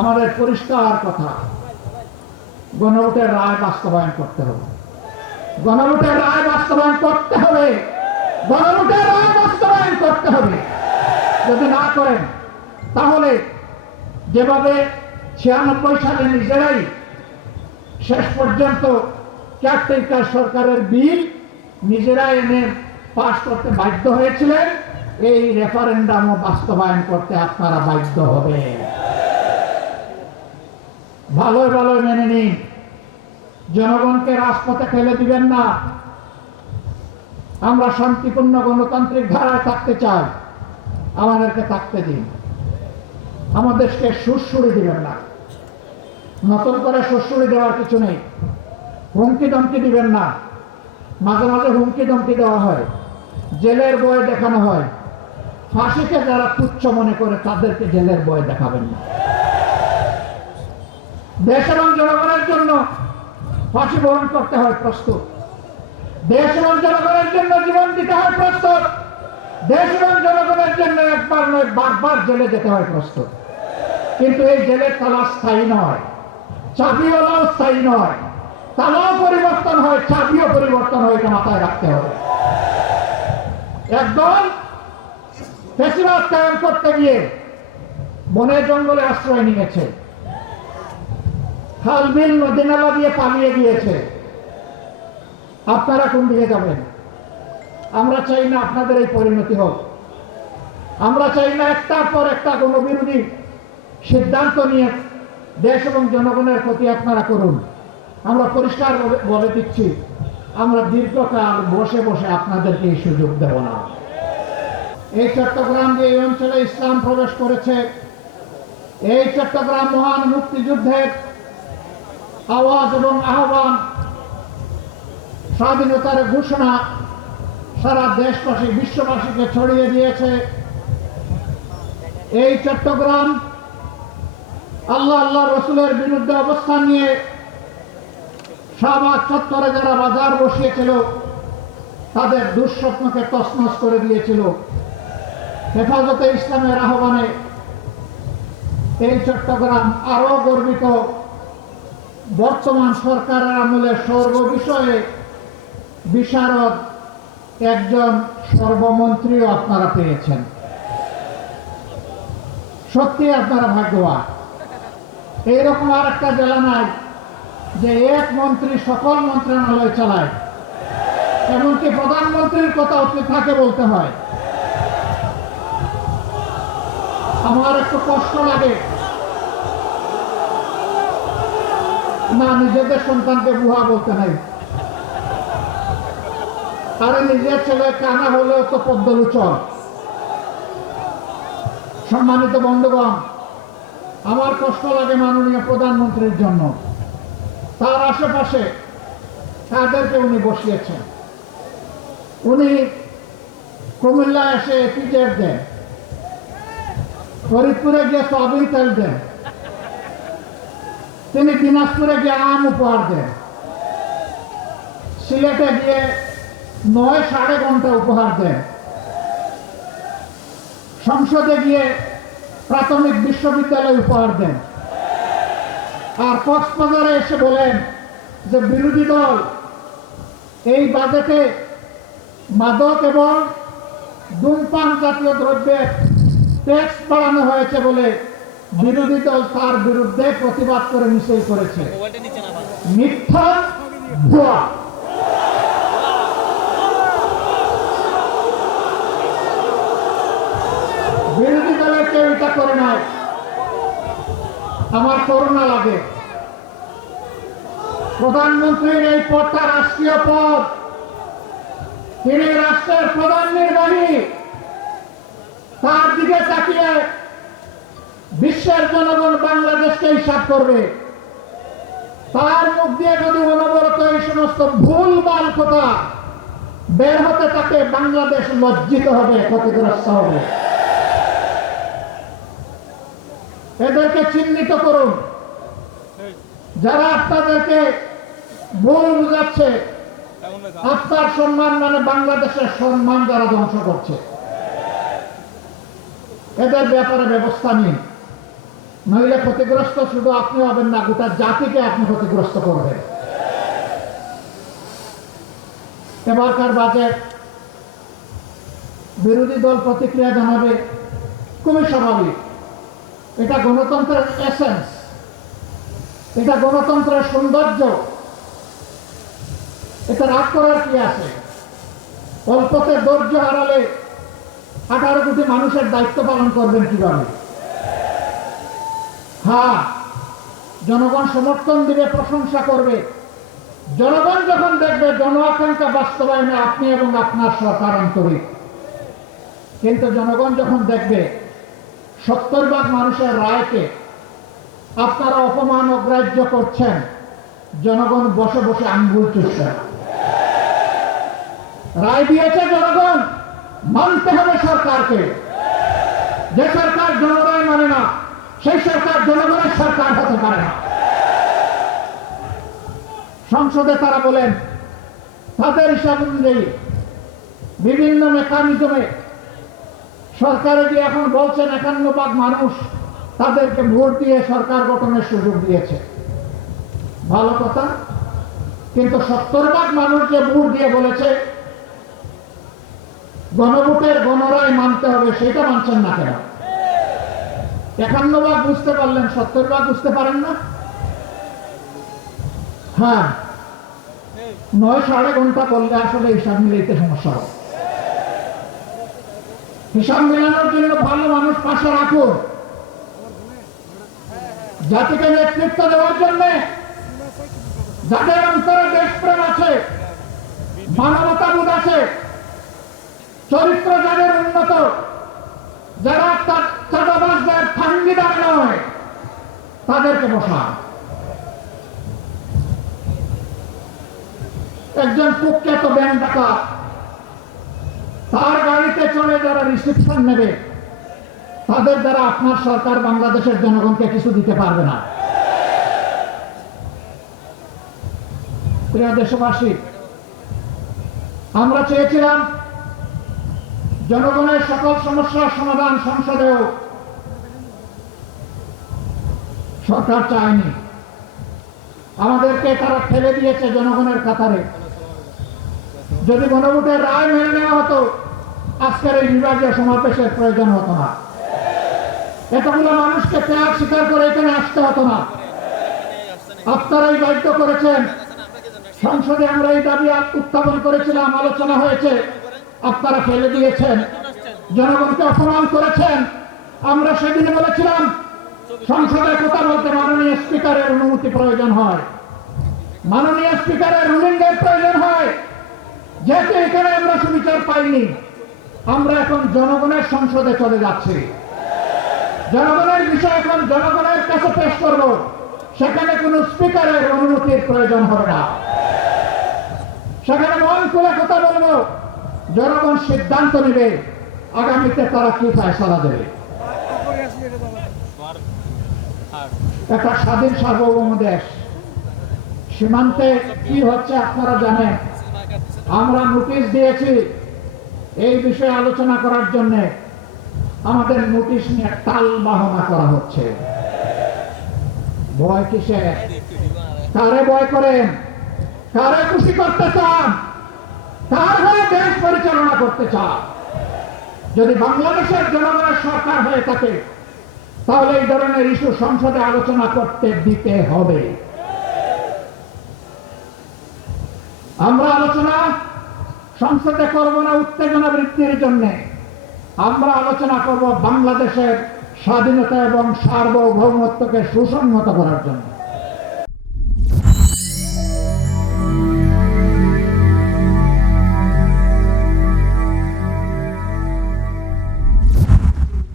আমাদের পরিষ্কার কথা, গণভোটের রায় বাস্তবায়ন করতে হবে। গণভোটের রায় বাস্তবায়ন করতে হবে। গণভোটের রায় বাস্তবায়ন করতে হবে। যদি না করেন তাহলে যেভাবে 96 সালে নিজেরাই শেষ পর্যন্ত কেয়ারটেকার সরকারের বিল নিজেরাই এনে পাস করতে বাধ্য হয়েছিলেন, এই রেফারেন্ডামও বাস্তবায়ন করতে আপনারা বাধ্য হবে। ভালোই ভালোই মেনে নিন, জনগণকে রাজপথে ফেলে দিবেন না। আমরা শান্তিপূর্ণ গণতান্ত্রিক ধারায় থাকতে চাই, আমাদেরকে থাকতে দিন। আমাদেরকে সুরসুরি দিবেন না, নতুন করে সুরসুরি দেওয়ার কিছু নেই। হুমকি ধমকি দিবেন না। মাঝে মাঝে হুমকি ধমকি দেওয়া হয়, জেলের ভয় দেখানো হয়। ফাঁসিকে যারা তুচ্ছ মনে করে তাদেরকে জেলের ভয় দেখাবেন না। দেশ এবং জনগণের জন্য ফাঁসি বরণ করতে হয় প্রস্তুত। দেশ এবং জনগণের জন্য জীবন দিতে হয় প্রস্তুত। দেশ এবং জনগণের জন্য একবার নয় বারবার জেলে যেতে হয় প্রস্তুত। কিন্তু এই জেলের তালা স্থায়ী নয়, চাবিওয়ালাও স্থায়ী নয়। তালাও পরিবর্তন হয়, চাবিও পরিবর্তন হয়, এটা মাথায় রাখতে হবে। একদল ফ্যাসিবাদ কায়েম করতে গিয়ে বনে জঙ্গলে আশ্রয় নিয়েছে, খাল বিল নদী নালা দিয়ে পালিয়ে গিয়েছে। আপনারা কোন দিকে যাবেন? আমরা চাই না আপনাদের এই পরিণতি হোক। আমরা চাই না একটার পর একটা গণবিরোধী সিদ্ধান্ত নিয়ে দেশ এবং জনগণের ক্ষতি আপনারা করুন। আমরা পরিষ্কার বলে দিচ্ছি, আমরা দীর্ঘকাল বসে বসে আপনাদেরকে এই সুযোগ দেব না। এই চট্টগ্রাম যে এই অঞ্চলে ইসলাম প্রবেশ করেছে, এই চট্টগ্রাম মহান মুক্তিযুদ্ধের আওয়াজ এবং আহ্বান, স্বাধীনতার ঘোষণা সারা দেশবাসী বিশ্ববাসীকে ছড়িয়ে দিয়েছে। এই চট্টগ্রাম আল্লাহ রসুলের বিরুদ্ধে অবস্থান নিয়ে শাহবাগ চত্বরে যারা বাজার বসিয়েছিল তাদের দুঃস্বপ্নকে তছনছ করে দিয়েছিল। হেফাজতে ইসলামের আহ্বানে এই চট্টগ্রাম আরো গর্বিত। বর্তমান সরকারের আমলে সর্ববিষয়ে বিশারদ একজন সর্বমন্ত্রীও আপনারা পেয়েছেন। সত্যি আপনারা ভাগ্যবান। এইরকম আর একটা জেলা নাই যে এক মন্ত্রী সকল মন্ত্রণালয় চালায়, এমনকি প্রধানমন্ত্রীর কথা থাকে বলতে হয়। আমার একটু কষ্ট লাগে না, নিজেদের সন্তানকে বুহা বলতে নাই। আরে নিজের ছেলে কানা হলেও তো পদ্মলোচন। সম্মানিত বন্ধুগণ, আমার কষ্ট লাগে মাননীয় প্রধানমন্ত্রীর জন্য। তার আশেপাশে তাদেরকে উনি বসিয়েছেন। উনি কুমিল্লা এসে পিজের দেন, ফরিদপুরে গিয়ে সয়াবিন তেল দেন, তিনি দিনাজপুরে গিয়ে আম উপহার দেন, সিলেটে গিয়ে 9-9.5 ঘন্টা উপহার দেন, সংসদে গিয়ে প্রাথমিক বিশ্ববিদ্যালয় উপহার দেন। আর কক্সবাজারে এসে বলেন যে বিরোধী দল এই বাজেটে মাদক এবং ধূমপান জাতীয় দ্রব্যের ট্যাক্স বাড়ানো হয়েছে বলে বিরোধী দল তার বিরুদ্ধে প্রতিবাদ করে মিছিল করেছে। মিথ্যা, ভুয়া। বিরোধী দলের কেউ এটা করে নাই। আমার করুণা লাগে। প্রধানমন্ত্রীর এই পদটা রাষ্ট্রীয় পদ, তিনি রাষ্ট্রের প্রধান নির্বাহী। তার দিকে তাকিয়ে বিশ্বের জনগণ বাংলাদেশকে হিসাব করবে। তার মুখ দিয়ে যদি অনবরত এই সমস্ত ভুলভাল কথা বের হতে থাকে, বাংলাদেশ লজ্জিত হবে, ক্ষতিগ্রস্ত হবে। এদেরকে চিহ্নিত করুন। যারা আপনাদেরকে ভুল বুঝাচ্ছে, আপনার সম্মান মানে বাংলাদেশের সম্মান যারা ধ্বংস করছে, এদের ব্যাপারে ব্যবস্থা নিন। নইলে ক্ষতিগ্রস্ত শুধু আপনি হবেন না, গোটা জাতিকে আপনি ক্ষতিগ্রস্ত করবেন। এবারকার বাজেট বিরোধী দল প্রতিক্রিয়া জানাবে, খুবই স্বাভাবিক। এটা গণতন্ত্রের এসেন্স, এটা গণতন্ত্রের সৌন্দর্য। এটা রাগ করার কি আছে? অল্পতে ধৈর্য হারালে 18 কোটি মানুষের দায়িত্ব পালন করবেন কিভাবে? হ্যাঁ, জনগণ সমর্থন দিবে, প্রশংসা করবে। জনগণ যখন দেখবে জন আকাঙ্ক্ষা বাস্তবায়নে আপনি এবং আপনার সরকার আন্তরিক। কিন্তু জনগণ যখন দেখবে 70 ভাগ মানুষের রায়কে আপনারা অপমান অগ্রাহ্য করছেন, জনগণ বসে বসে আঙ্গুল চুষছে। রায় দিয়েছে জনগণ, মানতে হবে সরকারকে। যে সরকার জনগণ মানে না, সেই সরকার জনগণের সরকার হতে পারে না। সংসদে তারা বলেন তাদের হিসাব অনুযায়ী বিভিন্ন মেকানিজমে সরকারে গিয়ে এখন বলছেন 51 ভাগ মানুষ তাদেরকে ভোট দিয়ে সরকার গঠনের সুযোগ দিয়েছে। ভালো কথা, কিন্তু 70 ভাগ মানুষ যে ভোট দিয়ে বলেছে গণভোটের গণরায় মানতে হবে, সেটা মানছেন না কেন? 51 ভাগ বুঝতে পারলেন, 70 ভাগ বুঝতে পারেন না? হ্যাঁ, 9 সাড়ে ঘন্টা করলে আসলে হিসাব মিলাইতে সমস্যা হবে। হিসাব মেলানোর জন্য ভালো মানুষ পাশে রাখুন। জাতিকে নেতৃত্ব দেওয়ার জন্য যাদের অন্তরে দেশপ্রেম আছে, মানবতাবোধ আছে, চরিত্র যাদের উন্নত, যারা চাঁদাবাজদের ফাঙ্গিদার নয়, তাদেরকে বসা। একজন কুখ্যাত ব্যাংক ডাকাত, তার গাড়িতে চড়ে যারা রিসিপশন নেবে, তাদের দ্বারা আপনার সরকার বাংলাদেশের জনগণকে কিছু দিতে পারবে না। প্রিয় দেশবাসী, আমরা চেয়েছিলাম জনগণের সকল সমস্যার সমাধান সংসদেও, সরকার চায়নি। আমাদেরকে তারা ঠেলে দিয়েছে জনগণের কাতারে। যদি গণভোটের রায় মেনে নেওয়া হতো, আজকের এই বিভাগীয় সমাবেশের প্রয়োজন হতো না। এতগুলো মানুষকে ত্যাগ স্বীকার করে এখানে আসতে হতো না। আপনারাই বাধ্য করেছেন। সংসদে আমরা এই দাবি উত্থাপন করেছিলাম, আলোচনা হয়েছে, আপনারা ফেলে দিয়েছেন, জনগণকে অপমান করেছেন। আমরা সেদিন বলেছিলাম সংসদে কথা বলতে মাননীয় স্পিকারের অনুমতি প্রয়োজন হয়, মাননীয় স্পিকারের রুলিং এর প্রয়োজন হয়। যেহেতু এখানে আমরা সুবিচার পাইনি, আমরা এখন জনগণের সংসদে চলে যাচ্ছি। জনগণের বিষয় এখন জনগণের কাছে পেশ করব, সেখানে কোনো স্পিকারের অনুমতির প্রয়োজন হবে না। সেখানে মন খুলে কথা বলবো, জনগণ সিদ্ধান্ত নেবে আগামীতে তারা কি ফয়সালা দেবে। একটা স্বাধীন সার্বভৌম দেশ, সীমান্তে কি হচ্ছে আপনারা জানেন। আমরা নোটিশ দিয়েছি এই বিষয়ে আলোচনা করার জন্য। আমাদের নোটিশ নিয়ে টাল বাহানা করা হচ্ছে। ভয় কিসে? কারে ভয় করেন? কারে খুশি করতে চান? কার হয়ে দেশ পরিচালনা করতে চান? যদি বাংলাদেশের জনগণের সরকার হয়ে থাকে, তাহলে এই ধরনের ইস্যু সংসদে আলোচনা করতে দিতে হবে। আমরা আলোচনা সংসদে করব না উত্তেজনা বৃদ্ধির জন্য, আমরা আলোচনা করব বাংলাদেশের স্বাধীনতা এবং সার্বভৌমত্বকে সুসংহত করার জন্য।